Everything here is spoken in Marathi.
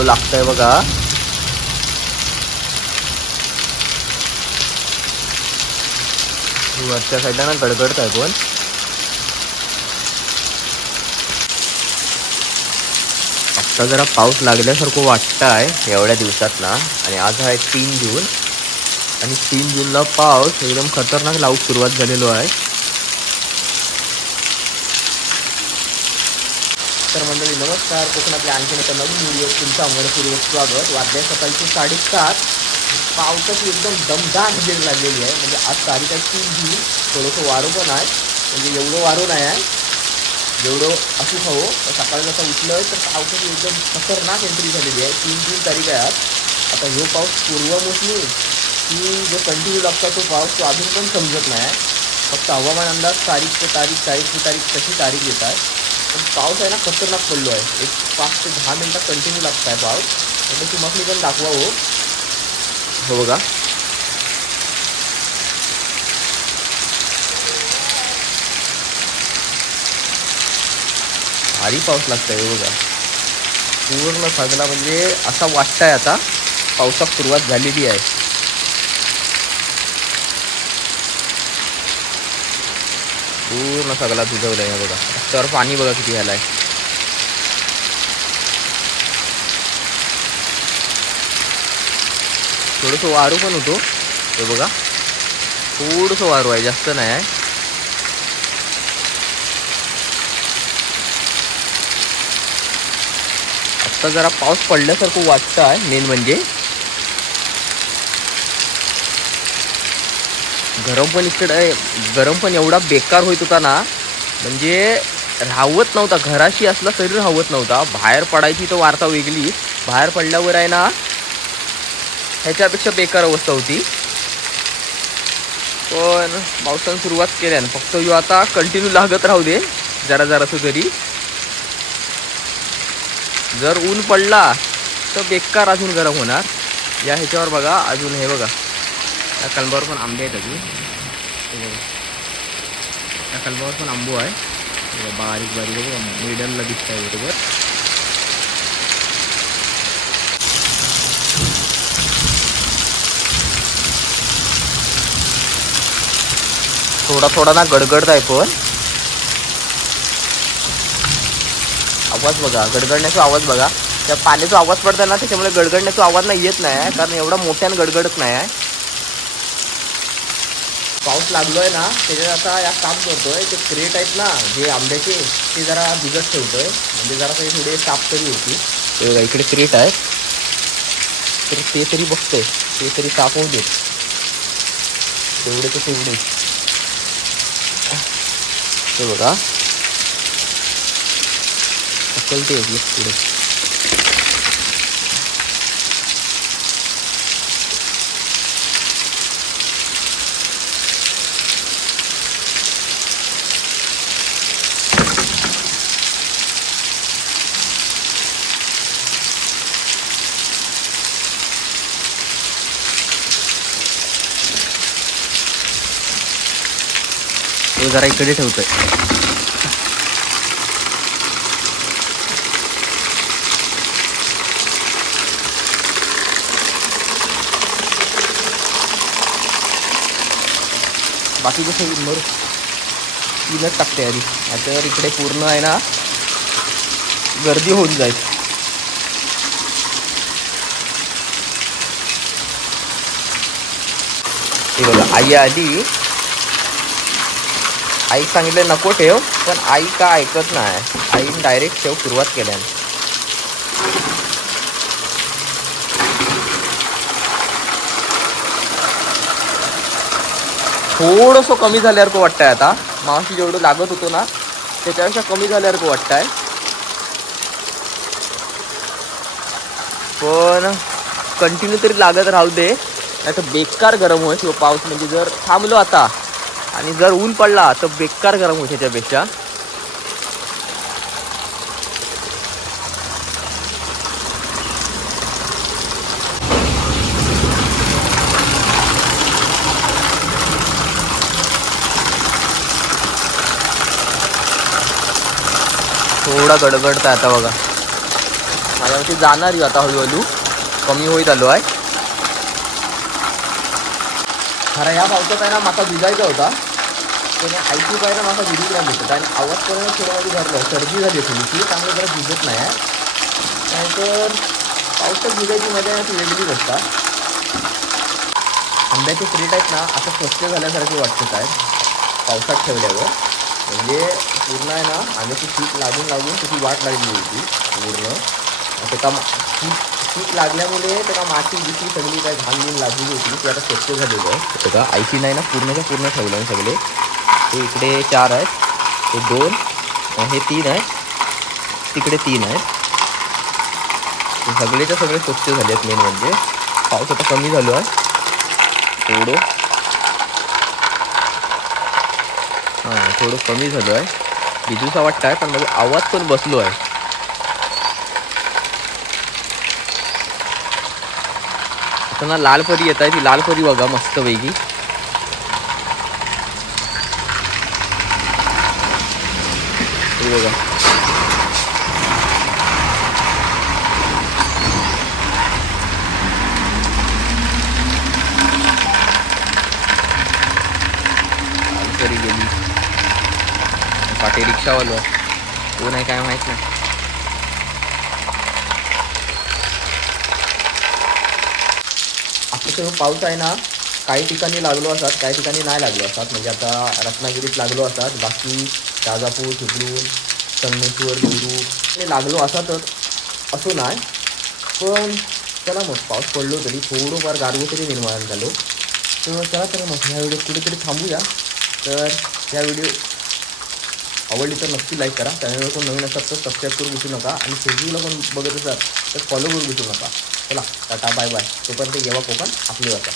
कसलो लागतंय बघा. वरच्या साईडला ना गडगडत आहे पण. आता जरा पाऊस लागल्यासारखं वाटतं आहे एवढ्या दिवसात ना. आणि आज आहे 3 जून आणि 3 जूनला पाऊस एकदम खतरनाक लावूक सुरुवात झालेलो आहे. तर मंडळी नमस्कार. कोकणातल्या आणखीन एका नवीन व्हिडिओ तुमचं मनपूर्वक स्वागत. वाजल्या सकाळची 7:30. पावसाची एकदम दमदार हजेरी लागलेली आहे. म्हणजे आज तारीख आहे 3 जून. थोडंसं वारं पण आहे, म्हणजे एवढं वारं नाही आहे जेवढं असू हवं. तर सकाळी जसं उठलं तर पावसाची एकदम खतरनाक एंट्री झालेली आहे. 3 जून तारीख आहे आज. आता ह्यो पाऊस पूर्वमोसमी की जो कंटिन्यू लागतो तो पाऊस तो अजून पण समजत नाही आहे. फक्त हवामान अंदाज तारीख कशी तारीख येत आहे. पण पाऊस आहे ना खतरनाक पडलो आहे. एक 5 ते 10 मिनटं कंटिन्यू लागत आहे पाऊस. म्हणजे तुम्हाला पण दाखवा हो बघा. भारी पाऊस लागतंय बघा. पूर्ण सगळा म्हणजे असा वाटतंय आता पावसात सुरुवात झालेली आहे. पूर्ण सगळा भिजवलाय आहे बघा. रस्त्यावर पाणी बघा किती झालंय. थोडंसं वारू पण होतो हे बघा. थोडंसं वारू आहे, जास्त नाही आहे. आता जरा पाऊस पडल्यासारखं वाटतं आहे. मेन म्हणजे गरम पण एवढा बेकार होत होता ना, म्हणजे राहवत नव्हता. घराशी असला तरी राहवत नव्हता. बाहेर पडायची तर वार्ता वेगळी. बाहेर पडल्यावर आहे ना ह्याच्यापेक्षा बेकार अवस्था होती. पण पावसानं सुरुवात केल्यानं फक्त यो आता कंटिन्यू लागत राहू दे जरा जरासं तरी. जर ऊन पडला तर बेकार अजून गरम होणार. या ह्याच्यावर बघा अजून हे बघा, या कलमावर पण आंबे आहेत अजून. या कलमावर पण आंबो आहे बारीक बारीक बघा, मिडलला दिसत आहे बरोबर. थोडा थोडा ना गडगडत आहे पण. आवाज बघा, गडगडण्याचा आवाज बघा. त्या पाण्याचा आवाज पडतो ना त्याच्यामुळे गडगडण्याचा आवाज नाही येत नाही आहे, कारण एवढा मोठ्यानं गडगडत नाही आहे. पाऊस लागलोय ना त्याच्यात आता या काम करतोय. ते क्रेट आहेत ना जे आंब्याचे ते जरा भिजत ठेवतोय, म्हणजे जरा काही थोडे साफ तरी होती. ते बघा इकडे क्रेट आहे तर ते तरी बघतोय, ते तरी साफ होऊ देत. तेवढे तर तेवढे ते बघा अकलते पुढे. तो जरा इकडे ठेवतोय. बाकी कसं तीनच टाकते आधी. आता इकडे पूर्ण आहे ना गर्दी होऊन जाईल. हे बघा आई आधी. आई सांगितलं नको ठेव, पण आई का ऐकत नाही. आईने डायरेक्ट ठेव सुरुवात केल्याने. थोडंसं कमी झाल्यासारखं वाटतंय आता. मावशी जेवढं लागत होतो ना त्याच्यापेक्षा कमी झाल्यासारखं वाटतंय. पण कंटिन्यू तरी लागत राहू दे, नाही तर बेकार गरम होईल किंवा पाऊस. म्हणजे जर थांबलो आता आणि जर ऊन पडला तर बेकार गरम होईल त्याच्यापेक्षा. थोडा गडगडता आता बघा. माझ्यावरती जाणार आता हळूहळू कमी होईत आलो आहे. खरं या पावसात आहे ना माका भिजायचा होता, त्याने आयची पाहिजे माका भिजूला भेटत आणि आवाज करून थोडं मध्ये भरलं, सर्दी झाली थोडीशी, त्यामुळे जरा भिजत नाही आहे. नाहीतर पावसात भिजायची मजा आहे ती वेगळीच असतात. आंब्याचे फ्रेट आहेत ना असं स्वच्छ झाल्यासारखे वाटतात आहेत पावसात ठेवल्यावर. म्हणजे पूर्ण आहे ना आंब्याची शीत लागून त्याची वाट लागली होती पूर्ण. त्याचा शीत लागल्यामुळे त्याला माती बिती सगळी काय घाण लागली होती ती आता स्वच्छ झालेलं आहे. त्याचा आयची नाही ना पूर्णच्या पूर्ण ठेवलं आहे सगळे. ते इकडे 4 आहेत, ते 2, हे 3 आहेत, तिकडे 3 आहेत. ते सगळेच्या सगळे स्वच्छ झाले आहेत. मेन म्हणजे पाऊस आता कमी झालो आहे थोडं, थोडं कमी झालं आहे. बिजूचा वाटतं आहे पण माझा आवाज पण बसलो आहे. आता ना लाल परी येत आहे, ती लाल परी बघा मस्त पैकी. बघा परी गेली. पाठी रिक्षावालो कोण आहे काय माहित नाही. आता सर्व पाऊस आहे ना काही ठिकाणी लागलो असतात, काही ठिकाणी नाही लागलो असतात. म्हणजे आता रत्नागिरीत लागलो असतात, बाकी राजापूर, चिपळूण, संगमेश्वर, देवरूख हे लागलो असातच असं नाही. पण चला मग पाऊस पडलो तरी थोडंफार गारगो तरी निर्माण झालो. तर चला तर मग ह्या व्हिडिओ कुठेतरी थांबूया. तर ह्या व्हिडिओ आवडली तर नक्की लाईक करा. चॅनलवर कोण नवीन असतात तर सबस्क्राईब करून विसरू नका आणि फेसबुकला पण बघत असाल तर फॉलो करून विसरू नका. चला टाटा बाय बाय. तोपर्यंत येवा कोकण आपली वाचा.